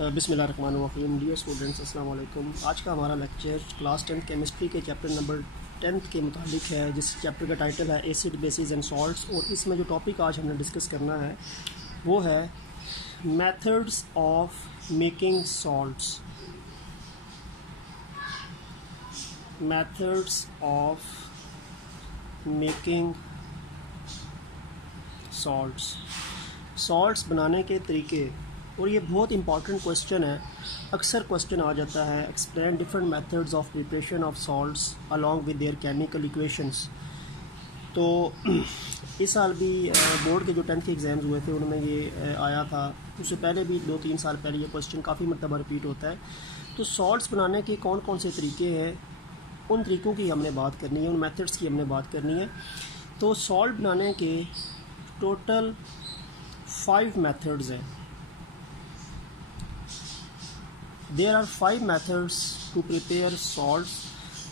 बिस्मिल्लाहिर्रहमानिर्रहीम। Dear students, अस्सलाम वालेकुम। आज का हमारा लेक्चर क्लास 10 केमिस्ट्री के चैप्टर नंबर 10 के मुतालिक है, जिस चैप्टर का टाइटल है एसिड बेसिस एंड सॉल्ट्स। और इसमें जो टॉपिक आज हमने डिस्कस करना है वो है methods of making salts. Methods of making salts बनाने के तरीके। और ये बहुत इंपॉर्टेंट क्वेश्चन है, अक्सर क्वेश्चन आ जाता है, explain different methods of preparation of salts along with their chemical equations. तो इस साल भी बोर्ड के जो 10th के एग्ज़ाम्स हुए थे उनमें ये आया था। उससे पहले भी 2-3 साल पहले ये क्वेश्चन काफ़ी मरतबा रिपीट होता है। तो सॉल्ट्स बनाने के कौन कौन से तरीके हैं, उन तरीक़ों की हमने बात करनी है, उन मेथड्स की हमने बात करनी है। तो सॉल्ट बनाने के टोटल 5 मेथड्स हैं। There are 5 methods to prepare salts.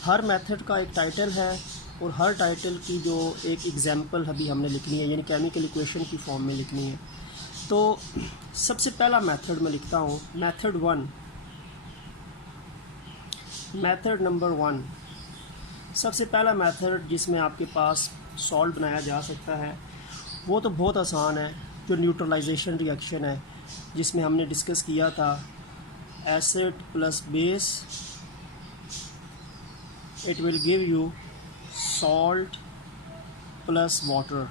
हर मेथड का एक टाइटल है और हर टाइटल की जो एक एग्जांपल अभी हमने लिखनी है, यानी केमिकल इक्वेशन की फॉर्म में लिखनी है। तो सबसे पहला मेथड मैं लिखता हूँ, मेथड 1। मेथड नंबर 1 सबसे पहला मेथड जिसमें आपके पास सॉल्ट बनाया जा सकता है वो तो बहुत आसान है, जो न्यूट्रलाइजेशन रिएक्शन है, जिसमें हमने डिस्कस किया था acid plus base, it will give you salt plus water.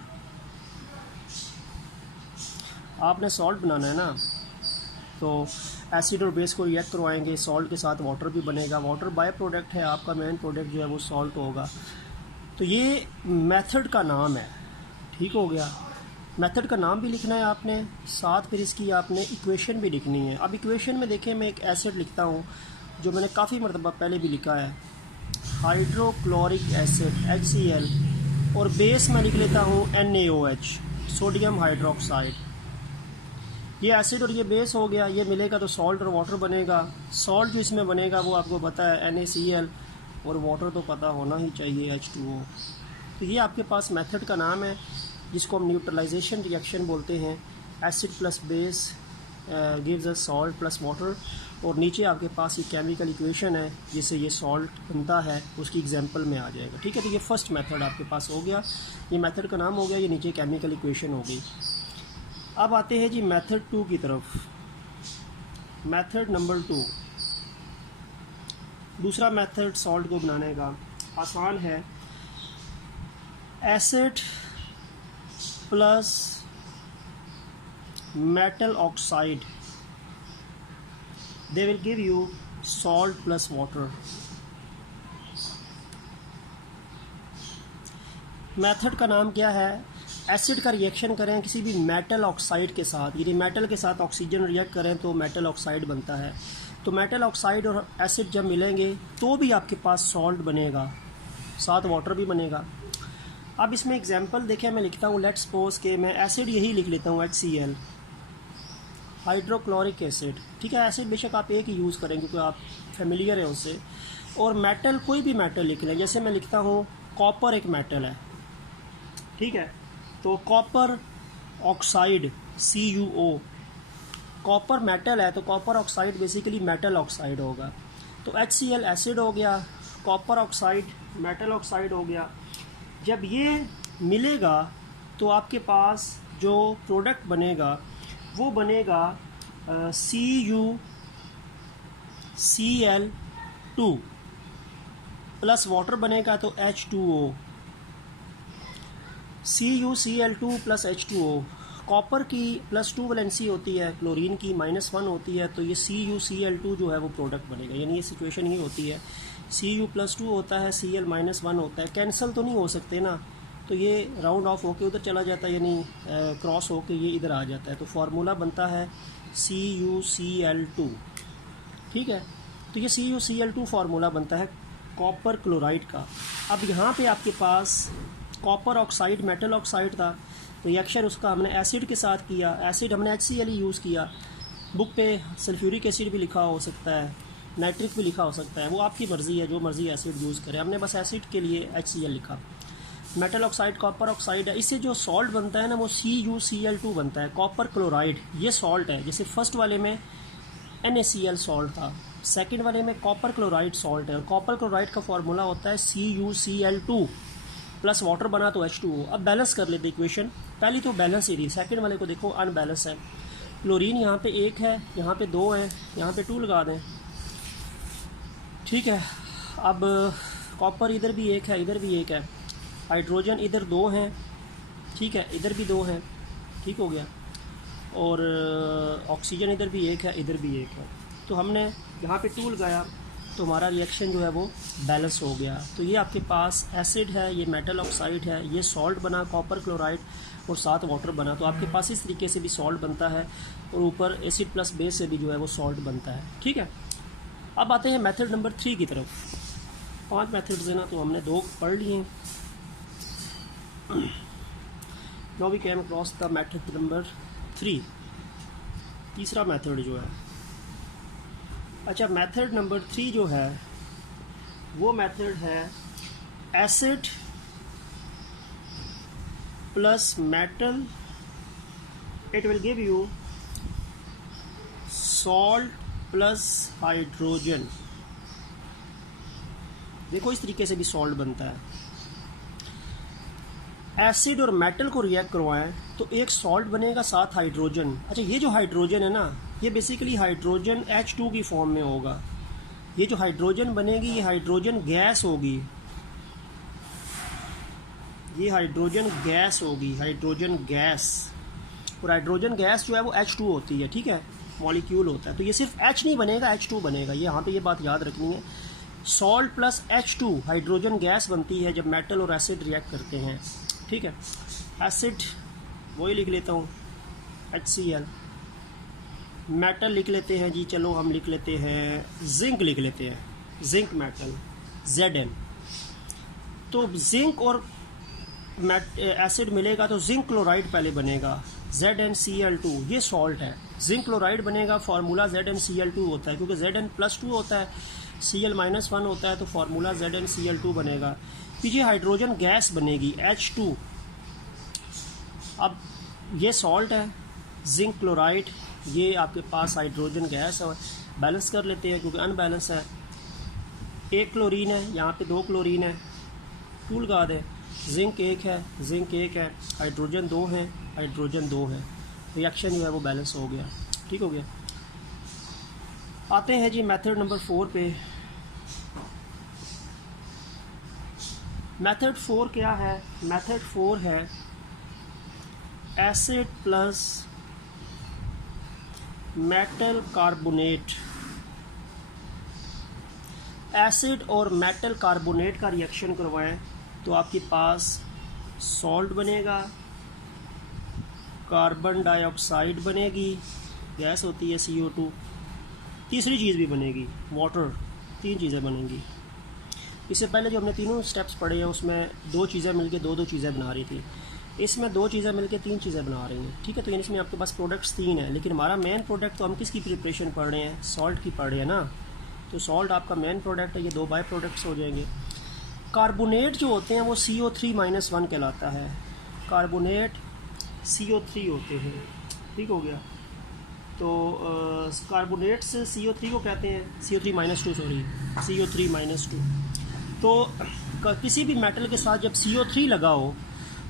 आपने सॉल्ट बनाना है ना, तो एसिड और बेस को रिएक्ट करवाएंगे, सॉल्ट के साथ वाटर भी बनेगा। वाटर बाय प्रोडक्ट है, आपका मेन प्रोडक्ट जो है वो सॉल्ट होगा। तो ये मेथड का नाम है, ठीक हो गया। मेथड का नाम भी लिखना है आपने, साथ फिर इसकी आपने इक्वेशन भी लिखनी है। अब इक्वेशन में देखें, मैं एक एसिड लिखता हूँ जो मैंने काफ़ी मरतबा पहले भी लिखा है, हाइड्रोक्लोरिक एसिड HCl, और बेस में लिख लेता हूँ NaOH, सोडियम हाइड्रोक्साइड। ये एसिड और ये बेस हो गया, ये मिलेगा तो सॉल्ट और वाटर बनेगा। सॉल्ट जो इसमें बनेगा वो आपको पता है NaCl, और वाटर तो पता होना ही चाहिए H2O। तो ये आपके पास मेथड का नाम है, जिसको हम न्यूट्रलाइजेशन रिएक्शन बोलते हैं। Acid plus base gives us salt plus water, और नीचे आपके पास ये केमिकल इक्वेशन है जिससे ये सॉल्ट बनता है, उसकी एग्जांपल में आ जाएगा। ठीक है, तो ये फर्स्ट मेथड आपके पास हो गया, ये मेथड का नाम हो गया, ये नीचे केमिकल इक्वेशन हो गई। अब आते हैं जी मेथड 2 की तरफ। मेथड नंबर 2, दूसरा मेथड सॉल्ट को बनाने का आसान है। Acid plus metal oxide, they will give you salt plus water. Method का नाम क्या है? एसिड का रिएक्शन करें किसी भी मेटल ऑक्साइड के साथ, यदि मेटल के साथ ऑक्सीजन रिएक्ट करें तो मेटल ऑक्साइड बनता है। तो मेटल ऑक्साइड और एसिड जब मिलेंगे तो भी आपके पास सॉल्ट बनेगा, साथ वाटर भी बनेगा। अब इसमें एग्जांपल देखें, मैं लिखता हूँ, लेट्स सपोज के मैं एसिड यही लिख लेता हूँ HCl, हाइड्रोक्लोरिक एसिड। ठीक है, एसिड बेशक आप एक ही यूज़ करें क्योंकि आप फेमिलियर है उससे। और मेटल, कोई भी मेटल लिख लें, जैसे मैं लिखता हूँ कॉपर एक मेटल है। ठीक है, तो copper oxide CuO, copper metal है तो copper oxide basically metal oxide होगा। तो HCl एसिड हो गया, कॉपर ऑक्साइड मेटल ऑक्साइड हो गया। जब ये मिलेगा तो आपके पास जो प्रोडक्ट बनेगा वो बनेगा CuCl2 प्लस वाटर बनेगा तो H2O। CuCl2 plus H2O, copper की +2 वैलेंसी होती है, क्लोरीन की -1 होती है, तो ये CuCl2 जो है वो प्रोडक्ट बनेगा। यानी ये सिचुएशन ही होती है, Cu+2 होता है, Cl -1 होता है, कैंसिल तो नहीं हो सकते ना, तो ये राउंड ऑफ होके उधर चला जाता है, यानी क्रॉस होके ये इधर आ जाता है। तो फार्मूला बनता है CuCl2। ठीक है, तो ये CuCl2 फार्मूला बनता है कॉपर क्लोराइड का। अब यहाँ पे आपके पास कॉपर ऑक्साइड मेटल ऑक्साइड था, रिएक्शन उसका हमने एसिड के साथ किया, एसिड हमने HCl ही यूज़ किया। बुक पे सल्फ्यूरिक एसिड भी लिखा हो सकता है, नाइट्रिक भी लिखा हो सकता है, वो आपकी मर्ज़ी है, जो मर्ज़ी एसिड यूज़ करें। हमने बस एसिड के लिए HCl लिखा। मेटल ऑक्साइड कॉपर ऑक्साइड है, इससे जो सॉल्ट बनता है ना वो CuCl2 बनता है, कॉपर क्लोराइड, ये सॉल्ट है। जैसे फर्स्ट वाले में NaCl सॉल्ट था। सेकंड वाले में कॉपर क्लोराइड सॉल्ट है, और कॉपर क्लोराइड का फार्मूला होता है CuCl2 प्लस वाटर बना तो H2O। अब बैलेंस कर लेते इक्वेशन, पहली तो बैलेंस ही थी, सेकंड वाले को देखो अनबैलेंस है। क्लोरीन यहाँ पे 1 है, यहाँ पे 2 है, यहाँ पे 2 लगा दें, ठीक है। अब कॉपर इधर भी 1 है, इधर भी 1 है, हाइड्रोजन इधर 2 हैं, ठीक है, इधर भी 2 हैं, ठीक हो गया, और ऑक्सीजन इधर भी 1 है, इधर भी 1 है। तो हमने यहाँ पे 2 लगाया तो हमारा रिएक्शन जो है वो बैलेंस हो गया। तो ये आपके पास एसिड है, ये मेटल ऑक्साइड है, ये सॉल्ट बना कॉपर क्लोराइड, और साथ वाटर बना। तो आपके पास इस तरीके से भी सॉल्ट बनता है, और ऊपर एसिड प्लस बेस से भी जो है वो सॉल्ट बनता है, ठीक है। अब आते हैं मेथड नंबर 3 की तरफ। 5 मेथड्स हैं ना, तो हमने 2 पढ़ लिए। Now we came across the method number 3, तीसरा मेथड जो है। अच्छा, मेथड नंबर 3 जो है वो मेथड है acid plus metal, it will give you salt plus hydrogen. देखो इस तरीके से भी सॉल्ट बनता है। एसिड और मेटल को रिएक्ट करवाएं तो एक सॉल्ट बनेगा, साथ हाइड्रोजन। अच्छा, ये जो हाइड्रोजन है ना, ये बेसिकली हाइड्रोजन H2 की फॉर्म में होगा। ये जो हाइड्रोजन बनेगी ये हाइड्रोजन गैस होगी, ये हाइड्रोजन गैस होगी, हाइड्रोजन गैस। और हाइड्रोजन गैस जो है वो H2 होती है, ठीक है, मॉलिक्यूल होता है। तो ये सिर्फ H नहीं बनेगा, H2 बनेगा। ये यहाँ पे ये बात याद रखनी है। Salt plus H2 hydrogen gas बनती है जब मेटल और एसिड रिएक्ट करते हैं, ठीक है। एसिड वही लिख लेता हूँ HCl, मेटल लिख लेते हैं जी, चलो हम लिख लेते हैं जिंक, लिख लेते हैं जिंक मेटल Zn। तो जिंक और एसिड मिलेगा तो जिंक क्लोराइड पहले बनेगा, ZnCl2, ये सॉल्ट है। जिंक क्लोराइड बनेगा, फार्मूला ZnCl2 होता है, क्योंकि Zn+2 होता है, Cl-1 होता है, तो फार्मूला ZnCl2 बनेगा। ये हाइड्रोजन गैस बनेगी H2। अब ये सॉल्ट है जिंक क्लोराइड, ये आपके पास हाइड्रोजन गैस है। बैलेंस कर लेते हैं क्योंकि अनबैलेंस है। 1 क्लोरीन है, यहाँ पे 2 क्लोरीन है, 2 लगा दें। जिंक 1 है, जिंक 1 है, हाइड्रोजन 2 है, हाइड्रोजन 2 है। रिएक्शन जो है वो बैलेंस हो गया, ठीक हो गया। आते हैं जी मेथड नंबर 4 पे। मेथड 4 क्या है? मेथड 4 है acid plus metal carbonate. Acid और मेटल कार्बोनेट का रिएक्शन करवाएं तो आपके पास सॉल्ट बनेगा, कार्बन डाइऑक्साइड बनेगी, गैस होती है CO2, तीसरी चीज़ भी बनेगी वाटर। 3 चीज़ें बनेंगी। इससे पहले जो हमने तीनों स्टेप्स पढ़े हैं उसमें 2 चीज़ें मिलके 2 चीज़ें बना रही थी, इसमें 2 चीज़ें मिलके 3 चीज़ें बना रही हैं, ठीक है। तो इसमें आपके पास प्रोडक्ट्स 3 हैं, लेकिन हमारा मेन प्रोडक्ट तो हम किसकी प्रिपरेशन पढ़ रहे हैं? सॉल्ट की पढ़ रहे हैं ना। तो सॉल्ट आपका मेन प्रोडक्ट है, ये 2 बाय प्रोडक्ट्स हो जाएंगे। कार्बोनेट जो होते हैं वो CO3-1 कहलाता है। कार्बोनेट CO3 होते हैं, ठीक हो गया। तो कार्बोनेट से CO3 को कहते हैं CO3-2। तो किसी भी मेटल के साथ जब CO3 लगा हो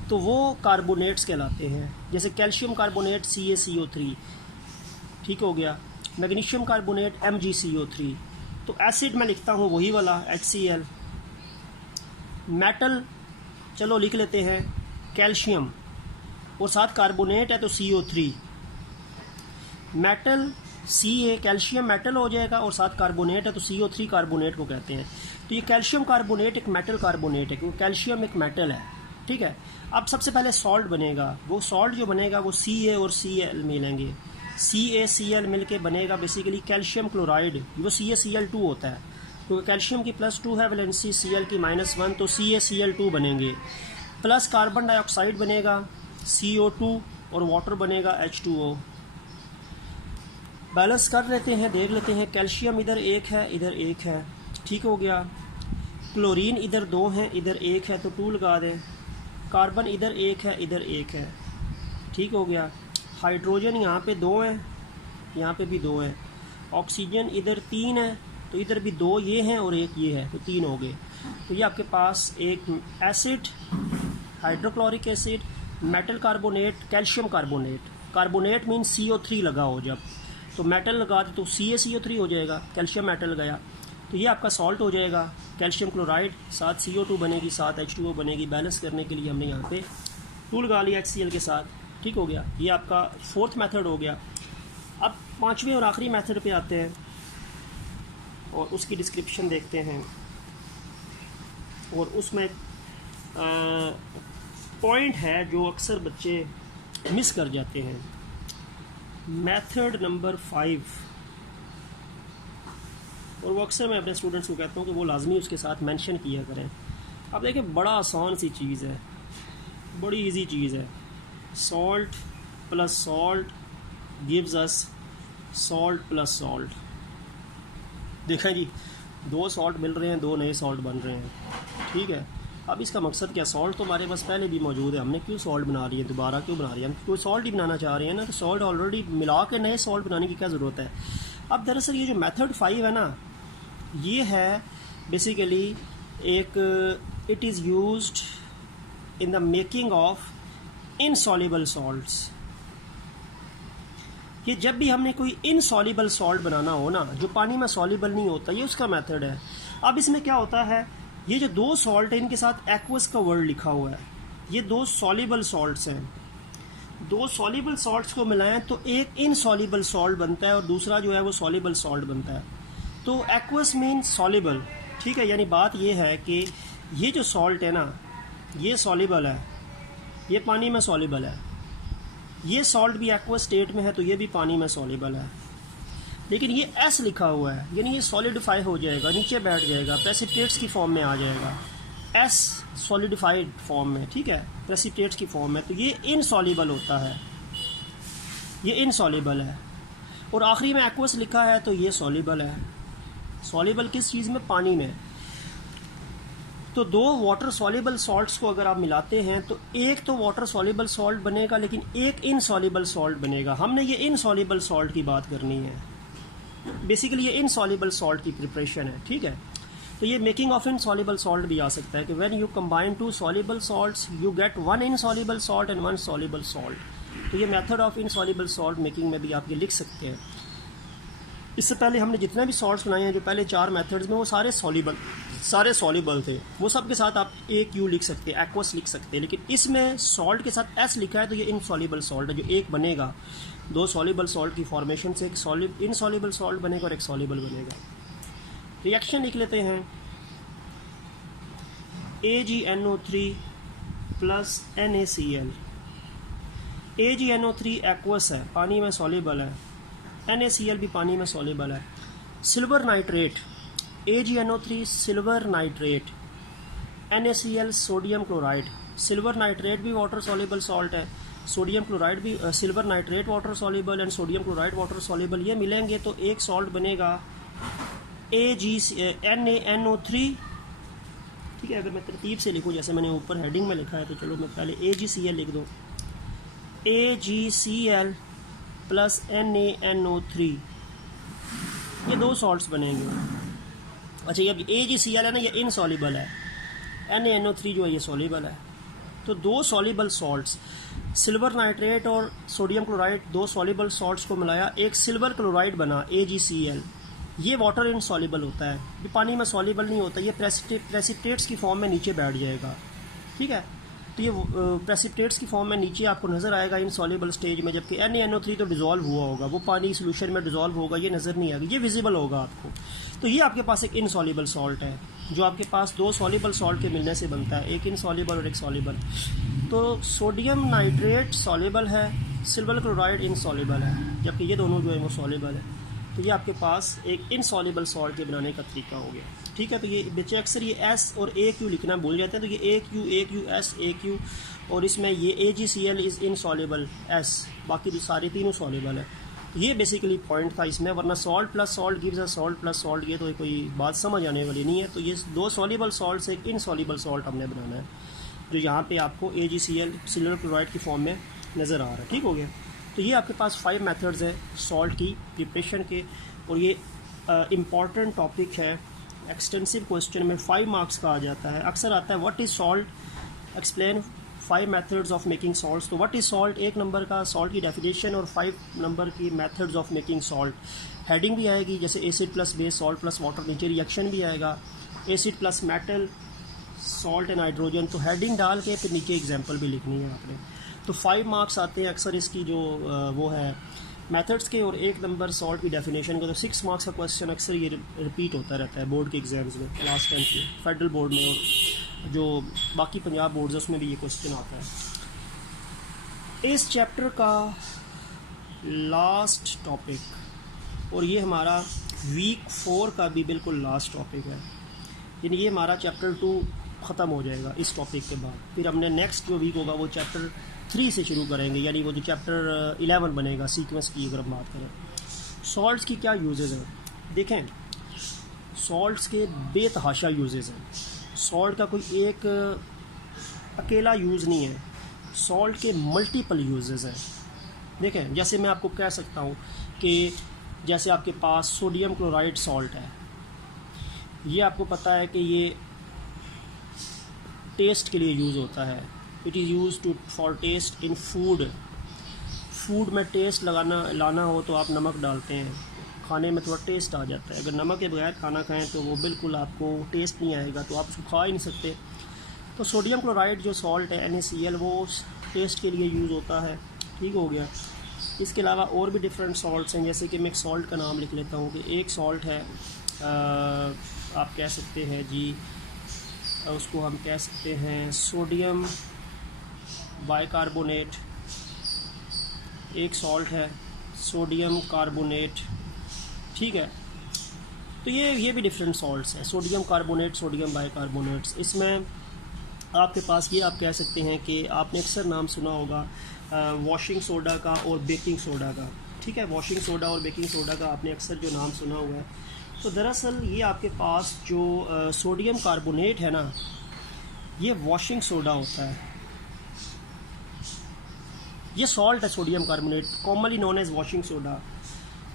तो वो कार्बोनेट्स कहलाते हैं। जैसे कैल्शियम कार्बोनेट CaCO3, ठीक हो गया। Magnesium carbonate MgCO3। तो एसिड में लिखता हूँ वही वाला HCl। मेटल चलो लिख लेते हैं कैल्शियम, और साथ कार्बोनेट है तो CO3। Metal Ca, calcium metal हो जाएगा, और साथ कार्बोनेट है तो CO3 कार्बोनेट को कहते हैं। तो ये कैल्शियम कार्बोनेट एक मेटल कार्बोनेट है, क्योंकि कैल्शियम एक मेटल है, ठीक है। अब सबसे पहले सॉल्ट बनेगा, वो सॉल्ट जो बनेगा वो Ca और Cl मिलेंगे, CaCl मिलके बनेगा बेसिकली कैल्शियम क्लोराइड, वो CaCl2 होता है, क्योंकि कैल्शियम की +2 है वैलेंसी, Cl की -1, तो CaCl2 बनेंगे। प्लस कार्बन डाइऑक्साइड बनेगा CO2, और वाटर बनेगा H2O। बैलेंस कर लेते हैं, देख लेते हैं। कैल्शियम इधर 1 है, इधर 1 है, ठीक हो गया। क्लोरीन इधर 2 है, इधर 1 है, तो 2 लगा दें। कार्बन इधर 1 है, इधर 1 है, ठीक हो गया। हाइड्रोजन यहाँ पे 2 है, यहाँ पे भी 2 है, ऑक्सीजन इधर 3 है, तो इधर भी 2 ये हैं और 1 ये है, तो 3 हो गए। तो ये आपके पास एक acid, hydrochloric acid, metal carbonate, calcium carbonate. Carbonate mean CO3 लगा हो जब, तो मेटल लगा दे तो CaCO3 हो जाएगा, कैल्शियम मेटल गया, तो ये आपका सॉल्ट हो जाएगा। कैल्शियम क्लोराइड, साथ CO2 बनेगी, साथ H2O बनेगी। बैलेंस करने के लिए हमने यहाँ पे 2 लगा लिया HCl के साथ, ठीक हो गया। ये आपका 4th मेथड हो गया। अब 5वें और आखिरी मेथड पे आते हैं और उसकी डिस्क्रिप्शन देखते हैं, और उसमें पॉइंट है जो अक्सर बच्चे मिस कर जाते हैं। मेथड नंबर 5, और वो अक्सर मैं अपने स्टूडेंट्स को कहता हूँ कि वो लाजमी उसके साथ मेंशन किया करें। अब देखिए, बड़ा आसान सी चीज़ है, बड़ी इजी चीज़ है। Salt plus salt gives us salt plus salt. देखें जी, 2 सॉल्ट मिल रहे हैं, 2 नए सॉल्ट बन रहे हैं, ठीक है। अब इसका मकसद क्या, सॉल्ट तो हमारे पास पहले भी मौजूद है, हमने क्यों सॉल्ट बना रही है, दोबारा क्यों बना रही है, हम कोई सॉल्ट ही बनाना चाह रहे हैं ना, तो सॉल्ट ऑलरेडी मिला के नए सॉल्ट बनाने की क्या ज़रूरत है। अब दरअसल ये जो मेथड 5 है ना, ये है बेसिकली एक, it is used in the making of insoluble salts. ये जब भी हमने कोई इनसॉल्युबल सॉल्ट बनाना हो ना, जो पानी में सॉल्युबल नहीं होता, ये उसका मेथड है। अब इसमें क्या होता है, ये जो 2 सॉल्ट है इनके साथ एक्वस का वर्ड लिखा हुआ है, ये 2 सॉल्युबल सॉल्ट्स हैं। 2 सॉल्युबल सॉल्ट्स को मिलाएं तो एक इनसॉल्युबल सॉल्ट बनता है और दूसरा जो है वो सॉल्युबल सॉल्ट बनता है। तो एक्वस मीन सॉल्युबल, ठीक है। यानी बात ये है कि ये जो सॉल्ट है ना, ये सॉल्युबल है, ये पानी में सॉल्युबल है। ये सॉल्ट भी एक्वस स्टेट में है तो ये भी पानी में सॉल्युबल है। लेकिन ये S लिखा हुआ है, यानी ये सॉलिडिफाई हो जाएगा, नीचे बैठ जाएगा, प्रेसिपिटेट्स की फॉर्म में आ जाएगा, S सॉलिडिफाइड फॉर्म में, ठीक है, प्रेसिपिटेट्स की फॉर्म में। तो ये इनसॉल्युबल होता है, ये इनसॉल्युबल है। और आखिरी में एक्वस लिखा है तो ये सॉल्युबल है। सॉल्युबल किस चीज़ में, पानी में। तो 2 वाटर सॉल्युबल सॉल्ट्स को अगर आप मिलाते हैं तो एक तो वाटर सॉल्युबल सॉल्ट बनेगा, लेकिन एक इनसॉल्युबल सॉल्ट बनेगा। हमने ये इनसॉल्युबल सॉल्ट की बात करनी है, बेसिकली ये इनसॉल्युबल सॉल्ट की प्रिपरेशन है, ठीक है। तो ये मेकिंग ऑफ इनसॉल्युबल सॉल्ट भी आ सकता है कि when you combine 2 soluble salts you get 1 insoluble salt and 1 soluble salt. तो ये method of insoluble salt making में भी आप ये लिख सकते हैं। इससे पहले हमने जितने भी सॉल्ट्स बनाए हैं, जो पहले 4 मेथड्स में, वो सारे सॉल्युबल थे। वो सब के साथ आप AQ लिख सकते हैं, एक्वस लिख सकते हैं। लेकिन इसमें सॉल्ट के साथ S लिखा है तो ये इनसॉल्युबल सॉल्ट है, जो एक बनेगा। 2 सॉल्युबल सॉल्ट की फॉर्मेशन से एक इनसॉल्युबल सॉल्ट बनेगा और एक सॉल्युबल बनेगा। रिएक्शन लिख लेते हैं, AgNO3 plus NaCl। AgNO3 aqueous है, पानी में सॉल्युबल है, NaCl भी पानी में सॉल्युबल है। Silver nitrate, AgNO3 silver nitrate, NaCl sodium chloride. Silver nitrate भी वाटर सॉल्युबल सॉल्ट है, सोडियम क्लोराइड भी, silver nitrate water soluble and sodium chloride water soluble. ये मिलेंगे तो एक सॉल्ट बनेगा NaNO3, ठीक है। अगर मैं तरतीब से लिखूँ, जैसे मैंने ऊपर हेडिंग में लिखा है, तो चलो मैं पहले AgCl लिख दूँ, AgCl प्लस NaNO3, ये 2 सॉल्ट्स बनेंगे। अच्छा, ये AgCl है ना, ये इनसॉल्युबल है, NaNO3 जो है ये सॉल्युबल है। तो 2 सॉल्युबल सॉल्ट्स, सिल्वर नाइट्रेट और सोडियम क्लोराइड, 2 सॉल्युबल सॉल्ट्स को मिलाया, एक सिल्वर क्लोराइड बना AgCl। ये वाटर इनसॉल्युबल होता है, ये पानी में सॉल्युबल नहीं होता, ये प्रेसिपिटेट्स की फॉर्म में नीचे बैठ जाएगा, ठीक है। तो ये प्रेसिपिटेट्स की फॉर्म में नीचे आपको नज़र आएगा इनसॉल्युबल स्टेज में, जबकि NaNO3 तो डिज़ोल्व हुआ होगा, वो पानी सोल्यूशन में डिज़ोल्व होगा, ये नज़र नहीं आएगा, ये विजिबल होगा आपको। तो ये आपके पास एक इनसॉल्युबल सॉल्ट है, जो आपके पास 2 सॉल्युबल सॉल्ट के मिलने से बनता है, एक इनसॉल्युबल और एक सॉल्युबल। तो सोडियम नाइट्रेट सॉल्युबल है, सिल्वर क्लोराइड इनसॉल्युबल है, जबकि ये दोनों जो है वो सॉल्युबल है। तो ये आपके पास एक इनसॉल्युबल सॉल्ट के बनाने का तरीका हो गया, ठीक है। तो ये बच्चे अक्सर ये S और AQ लिखना भूल जाते हैं, तो ये AQ S AQ, और इसमें ये AgCl इज़ इनसॉल्युबल S, बाकी जो सारे तीनों सॉल्युबल है। ये बेसिकली पॉइंट था इसमें, वरना salt plus salt gives a salt plus salt, ये तो कोई बात समझ आने वाली नहीं है। तो ये 2 सॉल्युबल सॉल्ट से एक इनसॉल्युबल सॉल्ट हमने बनाना है, जो यहाँ पे आपको AgCl सिल्वर क्लोराइड की फॉर्म में नज़र आ रहा है, ठीक हो गया। तो ये आपके पास 5 मेथड्स है सॉल्ट की प्रिपरेशन के। और ये इम्पॉर्टेंट टॉपिक है, एक्सटेंसिव क्वेश्चन में 5 मार्क्स का आ जाता है। अक्सर आता है what is salt, explain 5 methods of making salt. तो व्हाट इज़ सॉल्ट 1 नंबर का सॉल्ट की डेफिनेशन और 5 नंबर की methods of making salt. Heading भी आएगी जैसे acid plus base, salt plus water, नीचे रिएक्शन भी आएगा, acid plus metal, salt and hydrogen. तो हेडिंग डाल के फिर नीचे एग्जांपल भी लिखनी है आपने। तो 5 मार्क्स आते हैं अक्सर इसकी जो वो है मेथड्स के, और 1 नंबर सॉल्ट की डेफिनेशन का। तो 6 मार्क्स का क्वेश्चन अक्सर ये रिपीट होता रहता है बोर्ड के एग्जाम्स में, क्लास 10 के फेडरल बोर्ड में, और जो बाकी पंजाब बोर्ड्स है उसमें भी ये क्वेश्चन आता है। इस चैप्टर का लास्ट टॉपिक, और ये हमारा वीक 4 का भी बिल्कुल लास्ट टॉपिक है, यानी ये हमारा चैप्टर 2 ख़त्म हो जाएगा इस टॉपिक के बाद। फिर हमने नेक्स्ट जो वीक होगा वो चैप्टर 3 से शुरू करेंगे, यानी वो जो चैप्टर 11 बनेगा सीक्वेंस की। अगर हम बात करें सॉल्ट्स की क्या यूजेस हैं, देखें सॉल्ट्स के बेतहाशा यूजेस हैं। सॉल्ट का कोई एक अकेला यूज़ नहीं है, सॉल्ट के मल्टीपल यूजेस हैं। देखें जैसे मैं आपको कह सकता हूँ कि जैसे आपके पास सोडियम क्लोराइड सॉल्ट है, ये आपको पता है कि ये टेस्ट के लिए यूज़ होता है। It is use to for taste in food. Food में टेस्ट लाना हो तो आप नमक डालते हैं, खाने में थोड़ा टेस्ट आ जाता है। अगर नमक के बगैर खाना खाएं तो वो बिल्कुल आपको टेस्ट नहीं आएगा, तो आप उसको खा ही नहीं सकते। तो सोडियम क्लोराइड जो सॉल्ट है NaCl, वो टेस्ट के लिए यूज़ होता है। ठीक हो गया। इसके अलावा और भी डिफरेंट सॉल्ट्स हैं, जैसे कि मैं एक सॉल्ट का नाम लिख लेता हूँ कि एक सॉल्ट है आप कह सकते हैं जी, उसको हम कह सकते हैं सोडियम बाइकार्बोनेट। एक सॉल्ट है सोडियम कार्बोनेट, ठीक है। तो ये भी डिफरेंट सॉल्ट्स हैं, सोडियम कार्बोनेट, सोडियम बाइकार्बोनेट्स। इसमें आपके पास ये आप कह सकते हैं कि आपने अक्सर नाम सुना होगा वॉशिंग सोडा का और बेकिंग सोडा का, ठीक है। वॉशिंग सोडा और बेकिंग सोडा का आपने अक्सर जो नाम सुना हुआ है। तो दरअसल ये आपके पास जो सोडियम कार्बोनेट है ना, ये वॉशिंग सोडा होता है। ये सॉल्ट है sodium carbonate, commonly known as washing soda.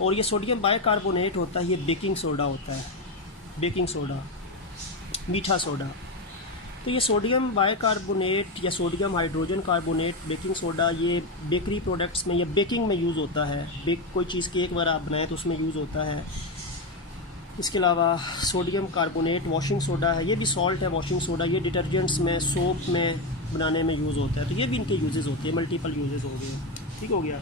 और ये सोडियम बाइकार्बोनेट होता है, ये बेकिंग सोडा होता है, बेकिंग सोडा, मीठा सोडा। तो ये सोडियम बाइकार्बोनेट या sodium hydrogen carbonate, baking soda, ये बेकरी प्रोडक्ट्स में या बेकिंग में यूज़ होता है। कोई चीज़ केक वगैरह आप बनाएं तो उसमें यूज़ होता है। इसके अलावा सोडियम कार्बोनेट वॉशिंग सोडा है, ये भी सॉल्ट है वॉशिंग सोडा। ये डिटर्जेंट्स में, सोप में बनाने में यूज़ होता है। तो ये भी इनके यूजेस होते हैं, मल्टीपल यूजेस हो गए, ठीक हो गया।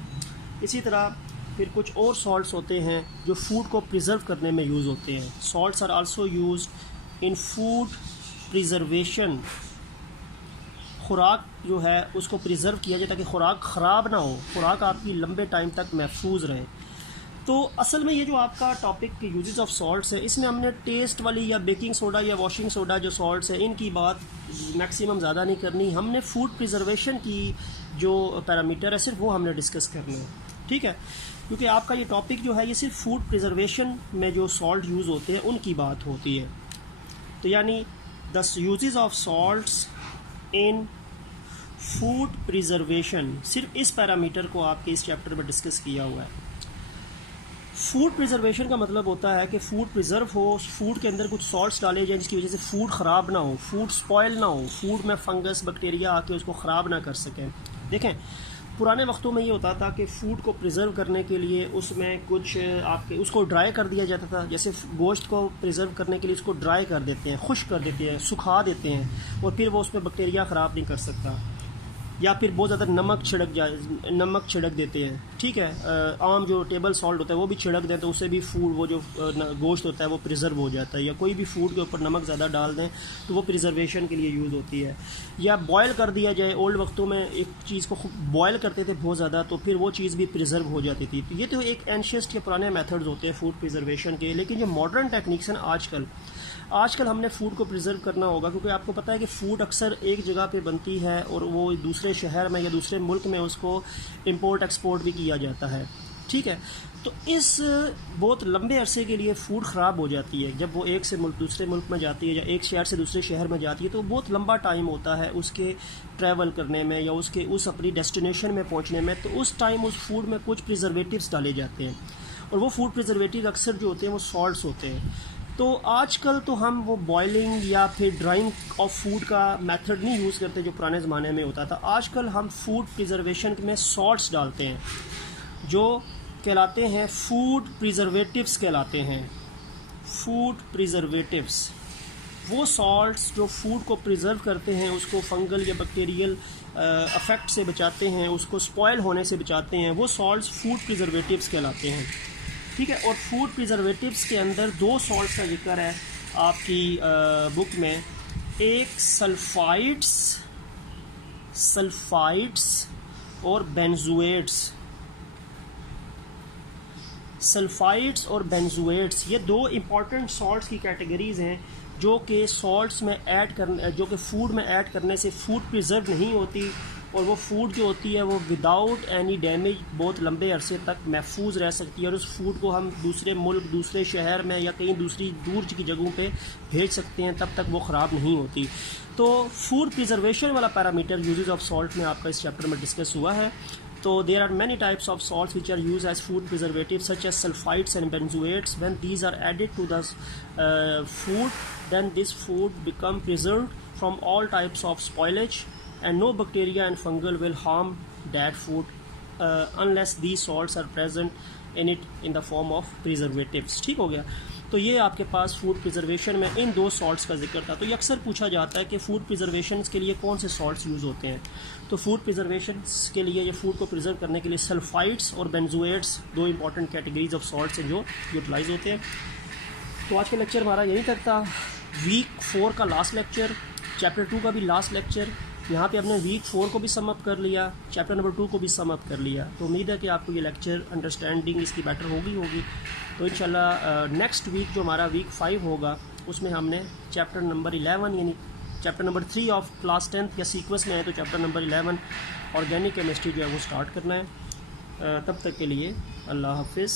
इसी तरह फिर कुछ और सॉल्ट्स होते हैं जो फूड को प्रिजर्व करने में यूज़ होते हैं। Salts are also used in food preservation. खुराक जो है उसको प्रिजर्व किया जाए ताकि खुराक ख़राब ना हो, खुराक आपकी लंबे टाइम तक महफूज रहे। तो असल में ये जो आपका टॉपिक यूजेस ऑफ सॉल्ट्स है, इसमें हमने टेस्ट वाली या बेकिंग सोडा या वॉशिंग सोडा जो सॉल्ट्स है इनकी बात मैक्सिमम ज़्यादा नहीं करनी। हमने फूड प्रिजर्वेशन की जो पैरामीटर है सिर्फ वो हमने डिस्कस करना है, ठीक है। क्योंकि आपका ये टॉपिक जो है ये सिर्फ फूड प्रिजर्वेशन में जो सॉल्ट यूज़ होते हैं उनकी बात होती है। तो यानी the uses of salts in food preservation, सिर्फ इस पैरामीटर को आपके इस चैप्टर में डिस्कस किया हुआ है। फूड प्रिजर्वेशन का मतलब होता है कि फूड प्रिजर्व हो, फूड के अंदर कुछ सॉल्ट्स डाले जाएं जिसकी वजह से फूड ख़राब ना हो, फूड स्पॉयल ना हो, फूड में फंगस बैक्टीरिया आके उसको ख़राब ना कर सकें। देखें पुराने वक्तों में ये होता था कि फ़ूड को प्रिजर्व करने के लिए उसमें कुछ आपके उसको ड्राई कर दिया जाता था। जैसे गोश्त को प्रिजर्व करने के लिए उसको ड्राई कर देते हैं, खुश्क कर देते हैं, सुखा देते हैं, और फिर वो उसमें बैक्टीरिया ख़राब नहीं कर सकता। या फिर बहुत ज़्यादा नमक छिड़क देते हैं, ठीक है। आम जो टेबल सॉल्ट होता है वो भी छिड़क दें तो उससे भी फूड वो जो गोश्त होता है वो प्रिजर्व हो जाता है। या कोई भी फूड के ऊपर नमक ज़्यादा डाल दें तो वो प्रिजर्वेशन के लिए यूज़ होती है। या बॉयल कर दिया जाए, ओल्ड वक्तों में एक चीज़ को बॉयल करते थे बहुत ज़्यादा, तो फिर वो चीज़ भी प्रिजर्व हो जाती थी। तो ये तो एक एंशियस्ट के पुराने मेथड्स होते हैं फूड प्रिजर्वेशन के। लेकिन जो मॉडर्न टेक्निक्स हैं आजकल हमने फ़ूड को प्रिजर्व करना होगा, क्योंकि आपको पता है कि फ़ूड अक्सर एक जगह पे बनती है और वो दूसरे शहर में या दूसरे मुल्क में उसको इंपोर्ट एक्सपोर्ट भी किया जाता है, ठीक है। तो इस बहुत लंबे अरसे के लिए फ़ूड ख़राब हो जाती है। जब वो एक से मुल्क दूसरे मुल्क में जाती है या एक शहर से दूसरे शहर में जाती है तो बहुत लंबा टाइम होता है उसके ट्रैवल करने में या उसके उस अपनी डेस्टिनेशन में पहुंचने में। तो उस टाइम उस फूड में कुछ प्रिजर्वेटिव्स डाले जाते हैं और वो फूड प्रिजर्वेटिव अक्सर जो होते हैं वो सॉल्ट्स होते हैं। तो आजकल तो हम वो बॉइलिंग या फिर ड्राइंग ऑफ फूड का मेथड नहीं यूज़ करते जो पुराने ज़माने में होता था। आजकल हम फूड प्रिजर्वेशन में सॉल्ट्स डालते हैं जो कहलाते हैं फूड प्रिजर्वेटिव्स कहलाते हैं। फूड प्रिजर्वेटिव्स वो सॉल्ट्स जो फूड को प्रिजर्व करते हैं, उसको फंगल या बैक्टीरियल अफेक्ट से बचाते हैं, उसको स्पॉयल होने से बचाते हैं, वो सॉल्ट्स फूड प्रिजर्वेटिव्स कहलाते हैं। ठीक है। और फूड प्रिजर्वेटिव्स के अंदर दो सॉल्ट्स का जिक्र है आपकी बुक में, एक सल्फाइड्स और बेंजोएट्स। सल्फाइड्स और बेंजोएट्स ये दो इम्पॉर्टेंट सॉल्ट्स की कैटेगरीज़ हैं जो कि सॉल्ट्स में ऐड करने, जो कि फूड में ऐड करने से फूड प्रिजर्व नहीं होती, और वो फूड जो होती है वो विदाउट एनी डैमेज बहुत लंबे अरसे तक महफूज रह सकती है, और उस फूड को हम दूसरे मुल्क, दूसरे शहर में या कहीं दूसरी दूर की जगहों पे भेज सकते हैं, तब तक वो ख़राब नहीं होती। तो फूड प्रिजर्वेशन वाला पैरामीटर यूजेस ऑफ सॉल्ट में आपका इस चैप्टर में डिस्कस हुआ है। So there are many types of salts which are used as food preservatives, such as sulfites and benzoates. When these are added to the food, then this food become preserved from all types of spoilage, and no bacteria and fungal will harm that food unless these salts are present in it in the form of preservatives. ठीक हो गया। तो ये आपके पास food preservation में इन दो salts का जिक्र था। तो ये अक्सर पूछा जाता है कि फ़ूड प्रिजर्वेशन के लिए कौन से सॉल्ट्स यूज़ होते हैं। तो फूड प्रिजर्वेशन के लिए, ये फूड को प्रिजर्व करने के लिए सल्फाइड्स और बेंजोएट्स दो इंपॉर्टेंट कैटेगरीज ऑफ सॉल्ट्स हैं जो यूटिलाइज होते हैं। तो आज का लेक्चर हमारा यही तक था। वीक 4 का लास्ट लेक्चर, चैप्टर 2 का भी लास्ट लेक्चर। यहाँ पे हमने वीक 4 को भी सम अप कर लिया, चैप्टर नंबर 2 को भी सम अप कर लिया। तो उम्मीद है कि आपको ये लेक्चर अंडरस्टैंडिंग इसकी बेटर होगी। तो इंशाल्लाह नेक्स्ट वीक जो हमारा वीक 5 होगा उसमें हमने चैप्टर नंबर 11 यानी चैप्टर नंबर 3 ऑफ क्लास 10 या सीक्वेंस में है, तो चैप्टर नंबर 11 ऑर्गेनिक केमिस्ट्री जो है वो स्टार्ट करना है। तब तक के लिए अल्लाह हाफिज़।